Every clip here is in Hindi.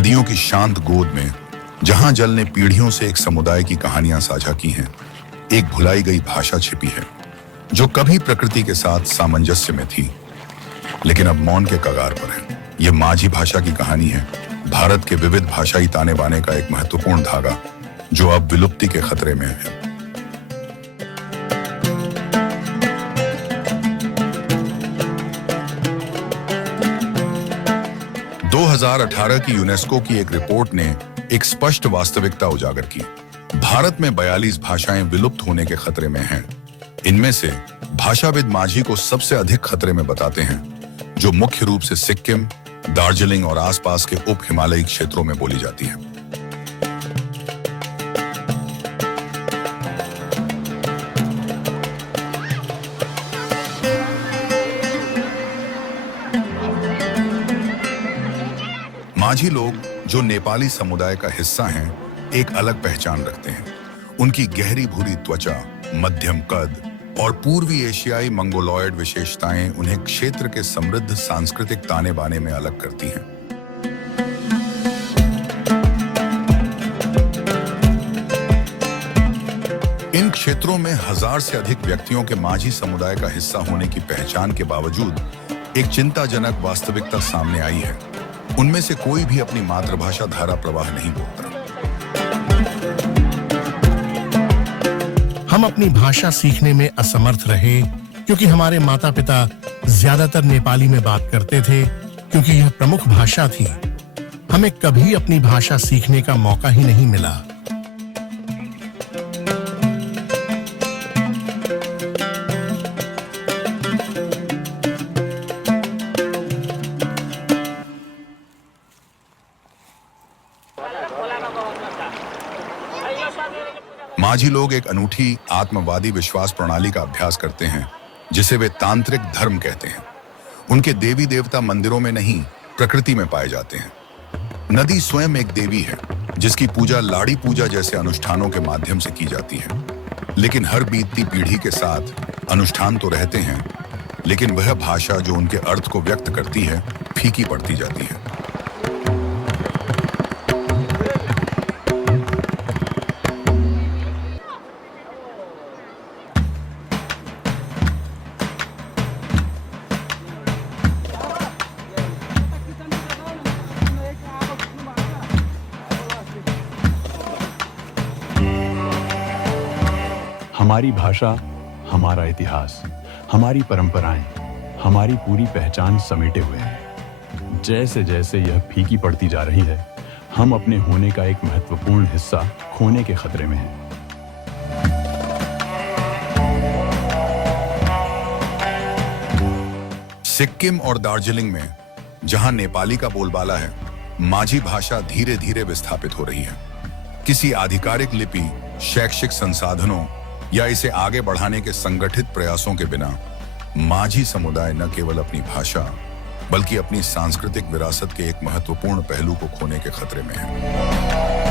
नदियों की शांत गोद में, जहां जल ने पीढ़ियों से एक समुदाय की कहानियां साझा की हैं, एक भुलाई गई भाषा छिपी है जो कभी प्रकृति के साथ सामंजस्य में थी, लेकिन अब मौन के कगार पर है। यह माझी भाषा की कहानी है, भारत के विविध भाषाई ताने बाने का एक महत्वपूर्ण धागा जो अब विलुप्ति के खतरे में है। 2018 की यूनेस्को की एक रिपोर्ट ने एक स्पष्ट वास्तविकता उजागर की। भारत में 42 भाषाएं विलुप्त होने के खतरे में हैं। इनमें से भाषाविद माझी को सबसे अधिक खतरे में बताते हैं, जो मुख्य रूप से सिक्किम, दार्जिलिंग और आसपास के उप हिमालयी क्षेत्रों में बोली जाती है। माझी लोग, जो नेपाली समुदाय का हिस्सा हैं, एक अलग पहचान रखते हैं। उनकी गहरी भूरी त्वचा, मध्यम कद और पूर्वी एशियाई मंगोलॉयड विशेषताएं उन्हें क्षेत्र के समृद्ध सांस्कृतिक ताने बाने में अलग करती हैं। इन क्षेत्रों में 1000 से अधिक व्यक्तियों के माझी समुदाय का हिस्सा होने की पहचान के बावजूद एक चिंताजनक वास्तविकता सामने आई है। उनमें से कोई भी अपनी मातृभाषा धारा प्रवाह नहीं बोलता। हम अपनी भाषा सीखने में असमर्थ रहे क्योंकि हमारे माता पिता ज्यादातर नेपाली में बात करते थे, क्योंकि यह प्रमुख भाषा थी। हमें कभी अपनी भाषा सीखने का मौका ही नहीं मिला। माझी लोग एक अनूठी आत्मवादी विश्वास प्रणाली का अभ्यास करते हैं, जिसे वे तांत्रिक धर्म कहते हैं। उनके देवी देवता मंदिरों में नहीं, प्रकृति में पाए जाते हैं। नदी स्वयं एक देवी है, जिसकी पूजा लाड़ी पूजा जैसे अनुष्ठानों के माध्यम से की जाती है। लेकिन हर बीतती पीढ़ी के साथ अनुष्ठान तो रहते हैं, लेकिन वह भाषा जो उनके अर्थ को व्यक्त करती है, फीकी पड़ती जाती है। हमारी भाषा, हमारा इतिहास, हमारी परंपराएं, हमारी पूरी पहचान समेटे हुए हैं। जैसे जैसे यह फीकी पड़ती जा रही है, हम अपने होने का एक महत्वपूर्ण हिस्सा खोने के खतरे में हैं। सिक्किम और दार्जिलिंग में, जहां नेपाली का बोलबाला है, माझी भाषा धीरे धीरे विस्थापित हो रही है। किसी आधिकारिक लिपि, शैक्षिक संसाधनों या इसे आगे बढ़ाने के संगठित प्रयासों के बिना माझी समुदाय न केवल अपनी भाषा बल्कि अपनी सांस्कृतिक विरासत के एक महत्वपूर्ण पहलू को खोने के खतरे में है।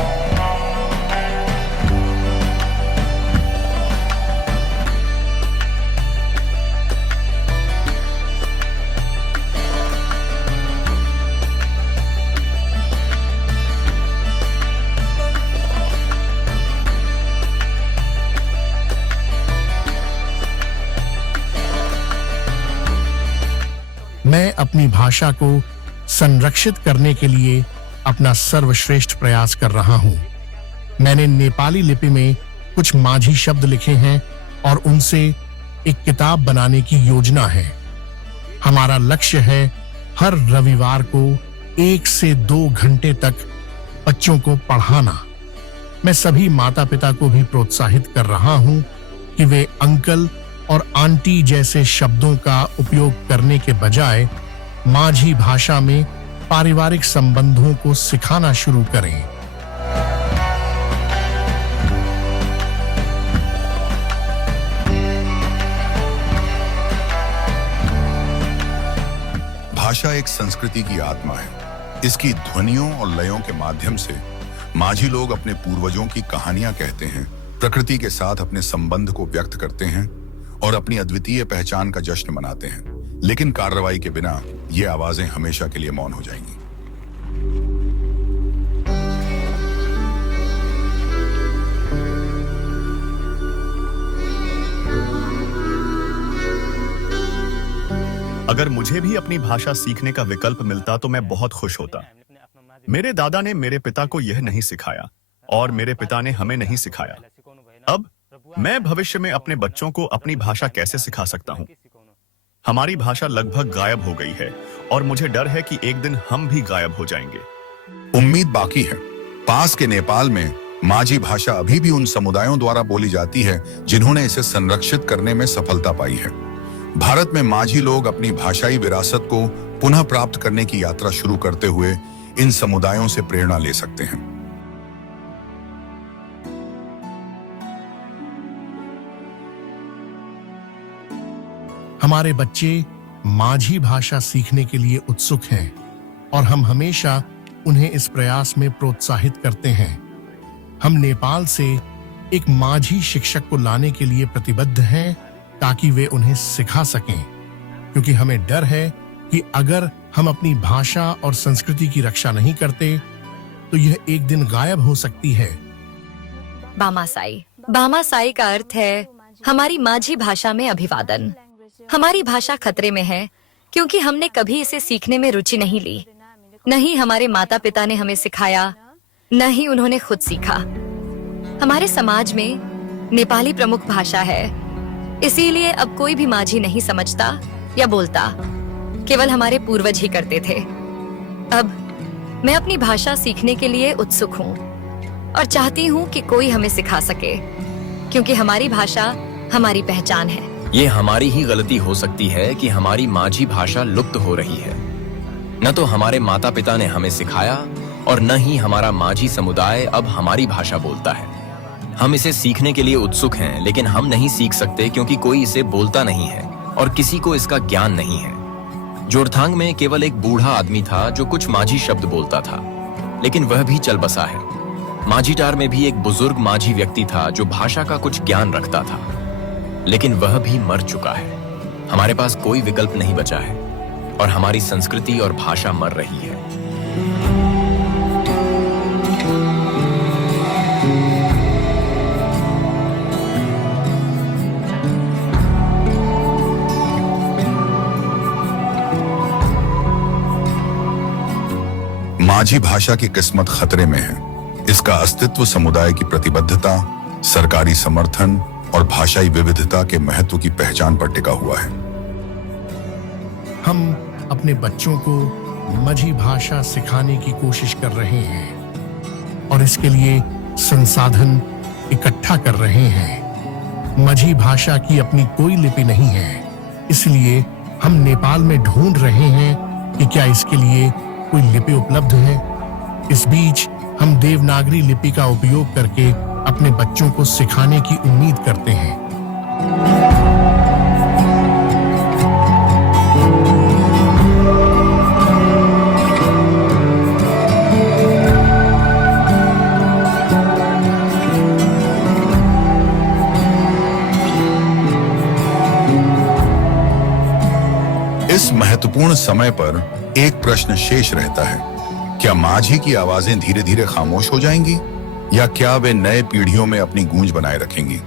मैं अपनी भाषा को संरक्षित करने के लिए अपना सर्वश्रेष्ठ प्रयास कर रहा हूं। मैंने नेपाली लिपि में कुछ माझी शब्द लिखे हैं और उनसे एक किताब बनाने की योजना है। हमारा लक्ष्य है हर रविवार को 1 से 2 घंटे तक बच्चों को पढ़ाना। मैं सभी माता पिता को भी प्रोत्साहित कर रहा हूं कि वे अंकल और आंटी जैसे शब्दों का उपयोग करने के बजाय माझी भाषा में पारिवारिक संबंधों को सिखाना शुरू करें। भाषा एक संस्कृति की आत्मा है। इसकी ध्वनियों और लयों के माध्यम से माझी लोग अपने पूर्वजों की कहानियां कहते हैं, प्रकृति के साथ अपने संबंध को व्यक्त करते हैं और अपनी अद्वितीय पहचान का जश्न मनाते हैं। लेकिन कार्रवाई के बिना ये आवाजें हमेशा के लिए मौन हो जाएंगी। अगर मुझे भी अपनी भाषा सीखने का विकल्प मिलता तो मैं बहुत खुश होता। मेरे दादा ने मेरे पिता को यह नहीं सिखाया और मेरे पिता ने हमें नहीं सिखाया। अब मैं भविष्य में अपने बच्चों को अपनी भाषा कैसे सिखा सकता हूं? हमारी भाषा लगभग गायब हो गई है और मुझे डर है कि एक दिन हम भी गायब हो जाएंगे। उम्मीद बाकी है। पास के नेपाल में माझी भाषा अभी भी उन समुदायों द्वारा बोली जाती है जिन्होंने इसे संरक्षित करने में सफलता पाई है। भारत में माझी लोग अपनी भाषाई विरासत को पुनः प्राप्त करने की यात्रा शुरू करते हुए इन समुदायों से प्रेरणा ले सकते हैं। हमारे बच्चे माझी भाषा सीखने के लिए उत्सुक हैं और हम हमेशा उन्हें इस प्रयास में प्रोत्साहित करते हैं। हम नेपाल से एक माझी शिक्षक को लाने के लिए प्रतिबद्ध हैं ताकि वे उन्हें सिखा सकें, क्योंकि हमें डर है कि अगर हम अपनी भाषा और संस्कृति की रक्षा नहीं करते तो यह एक दिन गायब हो सकती है। बामासाई। बामासाई का अर्थ है हमारी माझी भाषा में अभिवादन। हमारी भाषा खतरे में है क्योंकि हमने कभी इसे सीखने में रुचि नहीं ली। नहीं हमारे माता पिता ने हमें सिखाया, न ही उन्होंने खुद सीखा। हमारे समाज में नेपाली प्रमुख भाषा है, इसीलिए अब कोई भी माझी नहीं समझता या बोलता, केवल हमारे पूर्वज ही करते थे। अब मैं अपनी भाषा सीखने के लिए उत्सुक हूँ और चाहती हूँ कि कोई हमें सिखा सके, क्योंकि हमारी भाषा हमारी पहचान है। ये हमारी ही गलती हो सकती है कि हमारी माझी भाषा लुप्त हो रही है। न तो हमारे माता पिता ने हमें सिखाया और न ही हमारा माझी समुदाय अब हमारी भाषा बोलता है। हम इसे सीखने के लिए उत्सुक हैं, लेकिन हम नहीं सीख सकते क्योंकि कोई इसे बोलता नहीं है और किसी को इसका ज्ञान नहीं है। जोरथांग में केवल एक बूढ़ा आदमी था जो कुछ माझी शब्द बोलता था, लेकिन वह भी चल बसा है। माझीटार में भी एक बुजुर्ग माझी व्यक्ति था जो भाषा का कुछ ज्ञान रखता था, लेकिन वह भी मर चुका है। हमारे पास कोई विकल्प नहीं बचा है और हमारी संस्कृति और भाषा मर रही है। माझी भाषा की किस्मत खतरे में है। इसका अस्तित्व समुदाय की प्रतिबद्धता, सरकारी समर्थन और भाषाई विविधता के महत्व की पहचान पर टिका हुआ है। हम अपने बच्चों को माझी भाषा सिखाने की कोशिश कर रहे हैं और इसके लिए संसाधन इकट्ठा कर रहे हैं। माझी भाषा की अपनी कोई लिपि नहीं है, इसलिए हम नेपाल में ढूंढ रहे हैं कि क्या इसके लिए कोई लिपि उपलब्ध है। इस बीच हम देवनागरी लिपि का उपयोग करके अपने बच्चों को सिखाने की उम्मीद करते हैं। इस महत्वपूर्ण समय पर एक प्रश्न शेष रहता है, क्या माझी की आवाजें धीरे धीरे खामोश हो जाएंगी या क्या वे नए पीढ़ियों में अपनी गूंज बनाए रखेंगी?